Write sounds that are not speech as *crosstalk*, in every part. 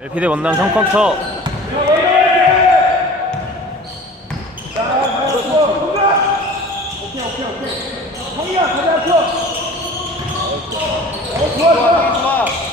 LP대 원남 3쿼터.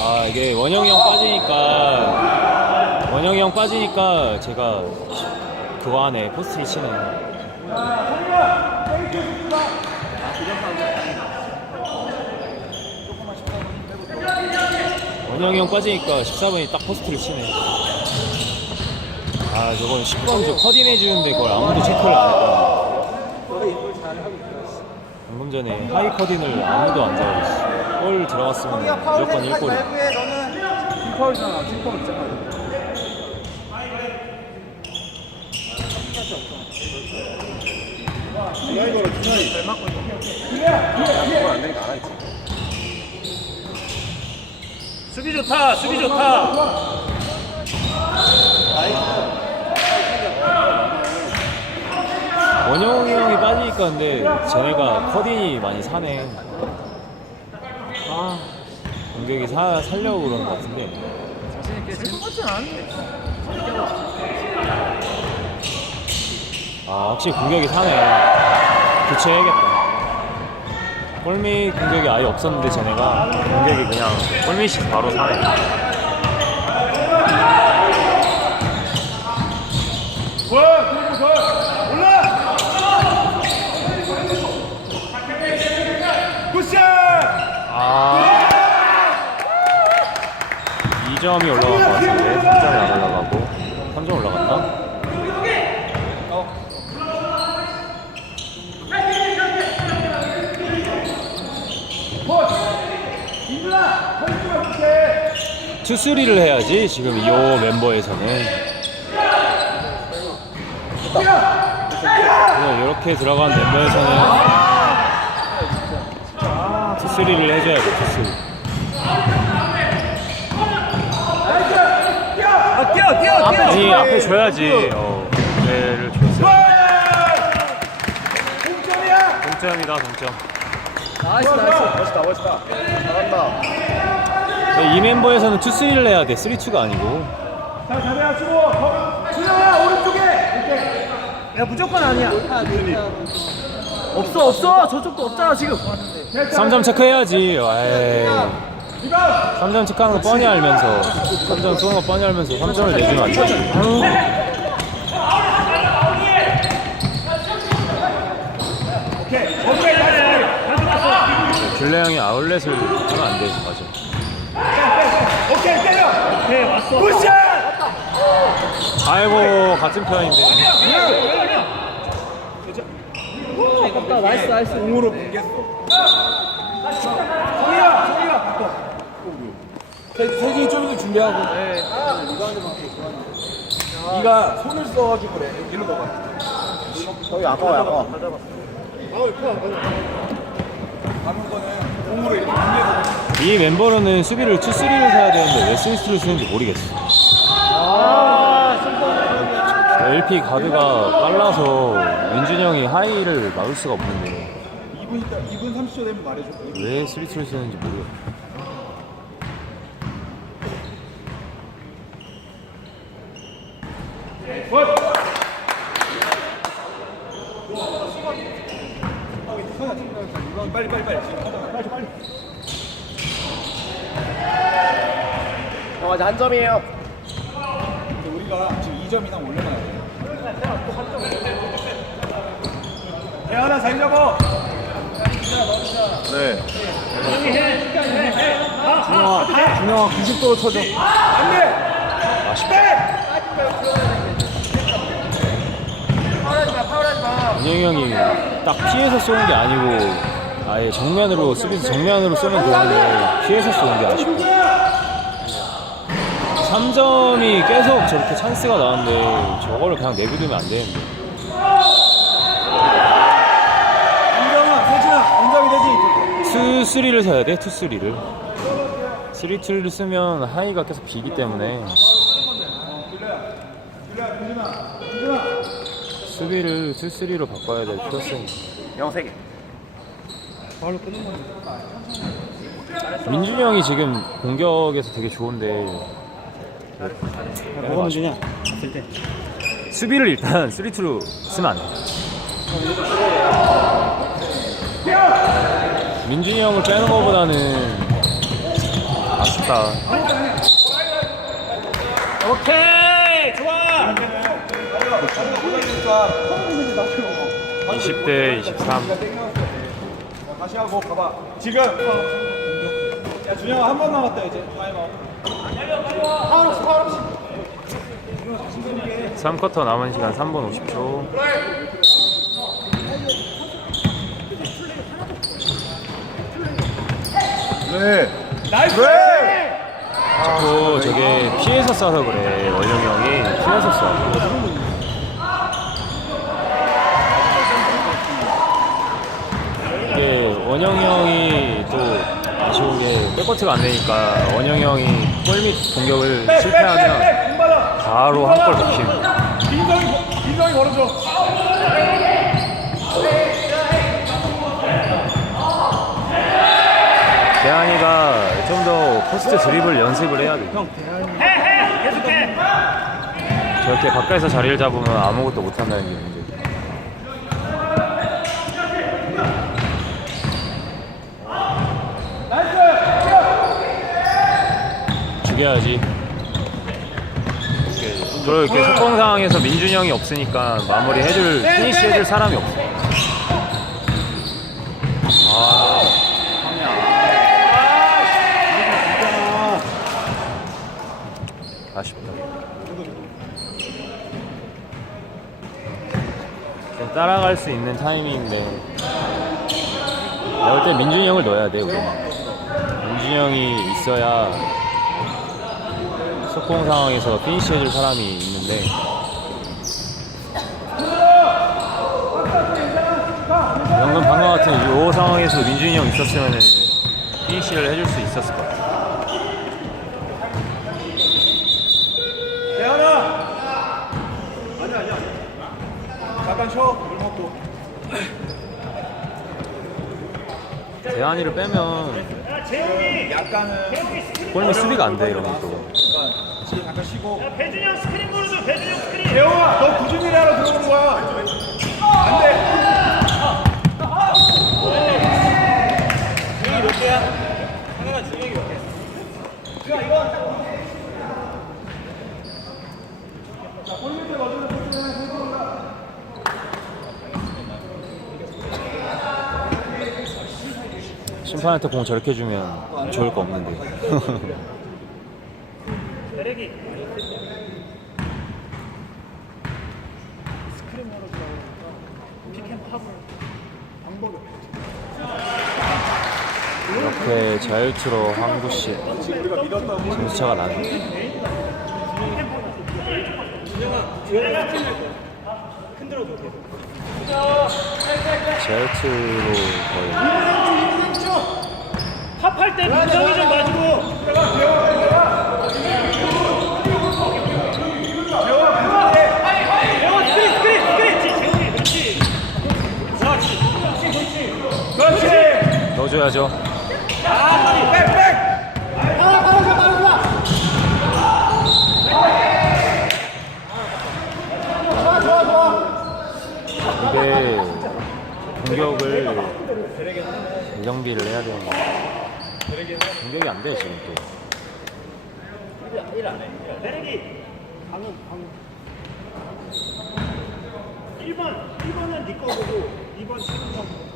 아 이게 원영이 형 빠지니까 원영이 형 빠지니까 제가 그거 하네 포스트 치네 원영이 형 빠지니까 14번이 딱 포스트를 치네 아 저건 10번 저 커딘 해주는데 그걸 아무도 체크를 안 했다 방금 전에 하이 커딘을 아무도 안 잡아줬어 골 들어갔으면 무조건 1골이 내부에 너는 팀파울이잖아. 팀파울 있잖아. 야 이거 준현이 잘 맞고 있어. 안 되니까 안 하겠지. 수비 좋다 수비 좋다. 원영이 형이 빠지니까 근데 쟤네가 커딘이 많이 사네. 아 공격이 사, 살려고 그러는 것 같은데. 아 확실히 공격이 사네. 교체해야겠다 골밑 공격이 아예 없었는데 쟤네가 공격이 그냥 골밑이 바로 사네 아. 2점이 올라간 것 같은데. 3점이 안 올라가고. 3점 올라갔나? 투쓰리를 해야지 지금 이호 멤버에서는 그냥 이렇게 들어간 멤버에서는 투쓰리를 해줘야 돼 투쓰리 아 뛰어 뛰어 아니 앞에 줘야지 어 기회를 줬어요. 동점이다 동점 나이스 나이스. 멋있다 멋있다. 잘한다. 근데 이 멤버에서는 투쓰리를 해야 돼 3-2가 아니고 자 자리야 주고. 준현아 오른쪽에. 야 무조건 아니야. 없어 없어 저쪽도 없잖아 지금. 3점 체크해야지 에이 3점 체크하는 거 뻔히 알면서 3점 쏘는 거 뻔히 알면서 3점을 내주면 안 되지 오케이 오케이 나이스. 귤레 형이 아울렛을 하면 안 돼, 맞아. 오케이. 오케이 왔어. 굿샷. 아이고, 같은 편인데. 아깝다 나이스 나이스. 공으로 뭉갰어. 성희야 성희야. 세진이 좀 이따 준비하고. 네. 네가 손을 써가지고 그래. 일로 넣어봐. 저기 아까워 아까워. 가는 거는 공으로 이렇게 준비해서. 이 멤버로는 수비를 2-3를 사야 되는데 왜 3-2를 쓰는지 모르겠어. LP 가드가 빨라서 윤준이 형이 하이를 막을 수가 없는데 2분 있다 2분 30초 되면 말해줘. 왜 3-2를 쓰는지 모르겠어. 빨리 빨리 빨리. 빨리 빨리. 어, 맞아 한 점이에요. 근데 우리가 지금 2점 이상 올려놔야 돼. 대하나 잘 잡아. 네. 준영아, 준영아 90도 쳐줘. 안 돼. 아쉽다. 윤영이 형이 딱 피해서 쏘는 게 아니고 아예 정면으로 수비수 정면으로 쏘면 되는데 피해서 쏘는 게 아쉽다. 3점이 계속 저렇게 찬스가 나왔는데 저거를 그냥 내비두면 안 되는데. 인정은 세진아, 인정이 되지. 2, 3를 사야 돼, 2, 3를. 3, 2를 쓰면 하이가 계속 비기 때문에 수비를 2, 3로 바꿔야 될 필요성이 있어. 영 3개. 민준이 형이 지금 공격에서 되게 좋은데 뭐가 문제냐? 봤을 때. 수비를 일단 3-2로 쓰면 안 돼. 민준이 형을 빼는 거보다는 아쉽다. 오케이! 좋아! 20대 23. 다시 하고 가봐. 지금. 야 준영아 한 번 남았다 이제. 타임아웃. 3쿼터 남은 시간 3분 50초. 네. 나이스. 자꾸 저게 피해서 쏴서 그래. 원영이 형이 피해서 쏴. 이게 원영이 형이 또 백코트가 안 되니까 원영이 형이 골밑 공격을 실패하면. 바로 한 골 먹힘. 민성이 민성이 걸어줘. 대한이가 좀 더 포스트 드리블 연습을 해야 돼. 계속해! 저렇게 가까이서 자리를 잡으면 아무것도 못한다는 게 문제. 죽여야지. 그리고 이렇게 속공 상황에서 민준이 형이 없으니까 마무리 해줄 피니시 해줄 사람이 없어. 아, 아쉽다. 좀 따라갈 수 있는 타이밍인데 내가 볼때 민준이 형을 넣어야 돼 우리 민준이 형이 있어야 속공 상황에서 피니시 해줄 사람이 있는데 방금 방금 같은 이 상황에서 민준이 형 있었으면 피니시를 해줄 수 있었을 것 같아 대현아. 아니야 아니야. 잠깐 쉬어. 물 먹고. 대한이를 빼면 약간은 골밑 수비가 안 돼 이러면 또 잠깐 쉬고. 배준영 스크린 보여줘, 배준영 스크린! 대영아, 너 구준이를 하러 들어오는 거야. 안 돼. 중형이 몇 개야? 하나가 중형이 몇 개? 심판한테 공 저렇게 주면 좋을 거 없는데 *laughs* 대력이. 이렇게 자유투로 한구씨 점수차가 나네 자유투로 거의 팝할 때 민정이 좀 봐주고. 대원 스크린, 스크린, 스크린! 지, 재훈이, 그렇지. 와, 지, 그렇지, 그렇지. 백. 이게 공격을 재정비를 해야 되는 거 공격이 안 돼 지금 또. 방금, 방금. 1번, 1번은 네거 보고, 2번 지금 거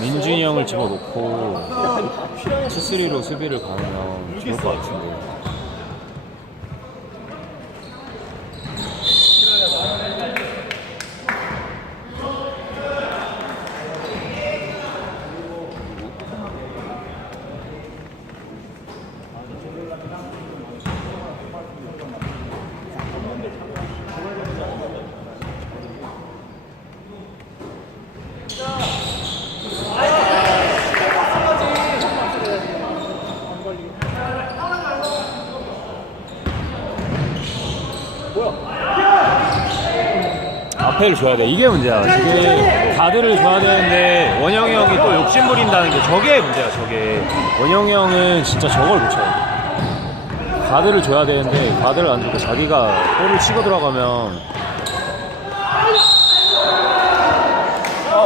민준이 형을 집어넣고 투쓰리로 수비를 가면 좋을 것 같은데 앞에를 줘야 돼. 이게 문제야. 이게 가드를 줘야 되는데 원영이 형이 또 욕심 부린다는 게 저게 문제야 저게. 원영이 형은 진짜 저걸 못 쳐요. 가드를 줘야 되는데 가드를 안 주고 자기가 볼을 치고 들어가면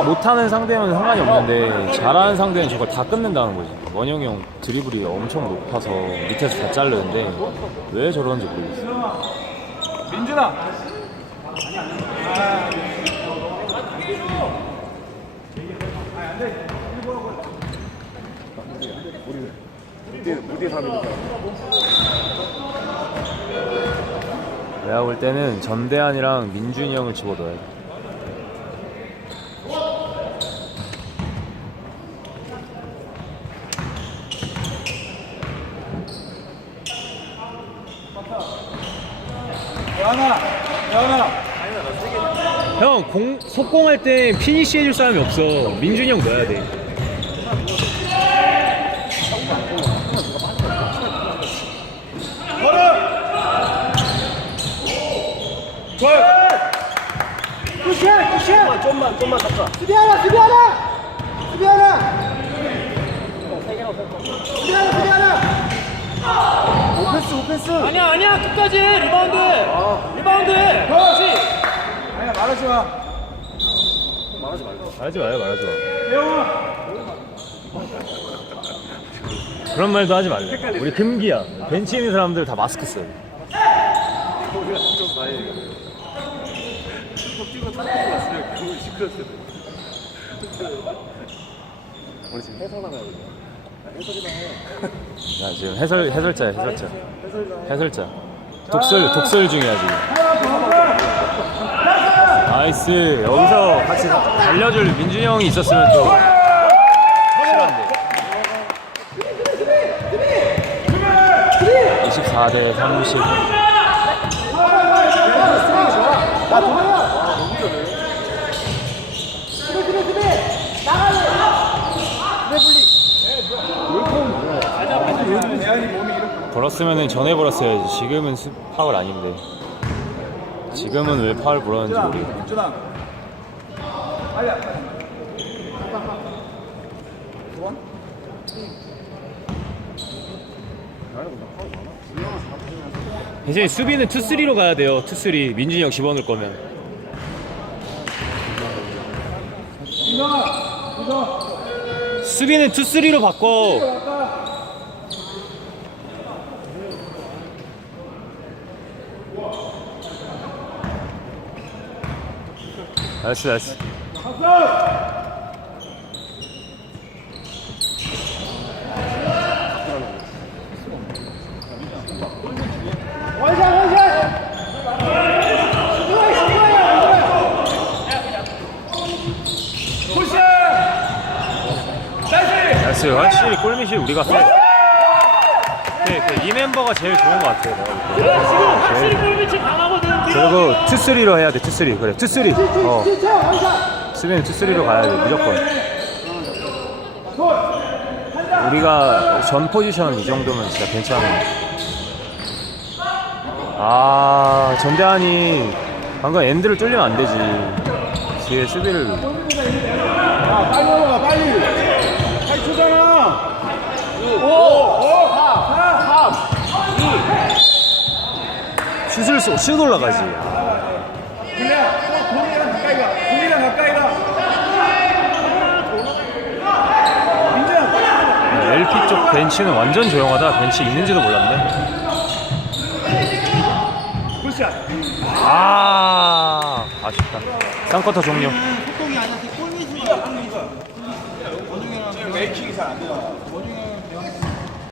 못하는 상대는 상관이 없는데 잘하는 상대는 저걸 다 끊는다는 거지. 원영이 형 드리블이 엄청 높아서 밑에서 다 자르는데 왜 저러는지 모르겠어. 민준아. 내가 볼 때는 전대한이랑 민준이 형을 집어넣어야 돼 여하나, 여하나. 형, 공, 속공할 때 피니시 해줄 사람이 없어. 민준이 형 넣어야 돼. 굿샷 굿샷 좀만, 좀만 잡자. 수비 하나 수비 하나 수비 하나 수비 하나 수비 하나 오펜스, 오펜스. 아니야 아니야 끝까지 리바운드 리바운드 그렇지 말하지 마. 말하지 마요, 말하지 마. 대영아. 그런 말도 하지 말래. 우리 금기야. 벤치 있는 사람들 다 마스크 써요. 야, 지금 해설, 해설자야, 해설자. 해설자. 독설, 독설 중이야, 지금. 나 이스. 여기서 같이 달려줄 민준이 형이 있었으면 또. 실한데. 24대 30. 벌었으면 전에 벌었어야지. 지금은 스- 파울 아닌데. 지금은 왜 파울 불었는지 모르겠네. 대신에 수비는 투쓰리로 가야 돼요. 투쓰리 민준이 형 집어넣을 거면. 수비는 투쓰리로 바꿔. 나이스 나이스. 나이스! 확실히 골밑이 우리가 세. 네, 그, 이 멤버가 제일 좋은 것 같아요. 내가 볼 때. 지금 확실히 골밑이 강하 그리고 투쓰리로 해야 돼. 투쓰리 그래. 투쓰리. 어. 수비는 투쓰리로 가야 돼. 무조건. 우리가 전 포지션 이 정도면 진짜 괜찮은. 아 전대한이 방금 엔드를 뚫리면 안 되지. 뒤에 수비를 야, 빨리 넘어가, 빨리. 8초잖아. 5, 5, 4, 3, 슛을 쏘, 슛 올라가지. 그냥 공이랑 가까이 가. 공이랑 가까이 가. 민준. LP 쪽 벤치는 완전 조용하다. 벤치 있는지도 몰랐네. 굿샷. 아 아쉽다. 3쿼터 종료. 메이킹이 잘안 되잖아.